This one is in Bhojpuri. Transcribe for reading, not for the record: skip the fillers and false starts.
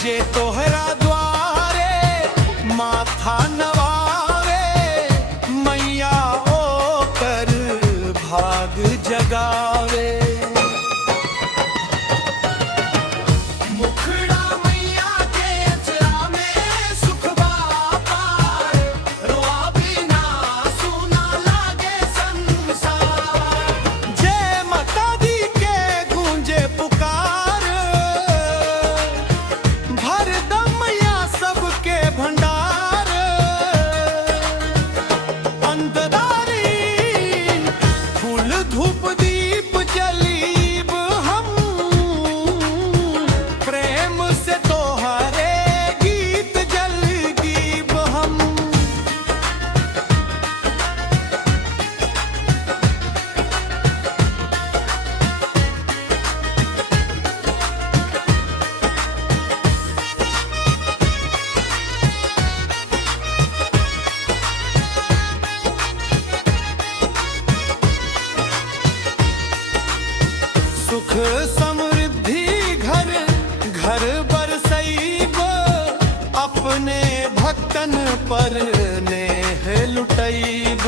जे तोहरा द्वारे माथा नवावे, मैया ओकर भाग जगावे। मुखड़ा मैया के अचरा में सुख बापार, रोआ बिना सुना लागे संसार। जय माता दी के गूंजे पुकार, भर दम मैया सबके भंडार। अंतरारी फूल धूप दीप जलीब हम, प्रेम से तोहरे गीत जलगीब हम। सुख समृद्धि घर घर बरसैब, अपने भक्तन पर नेह लुटैब।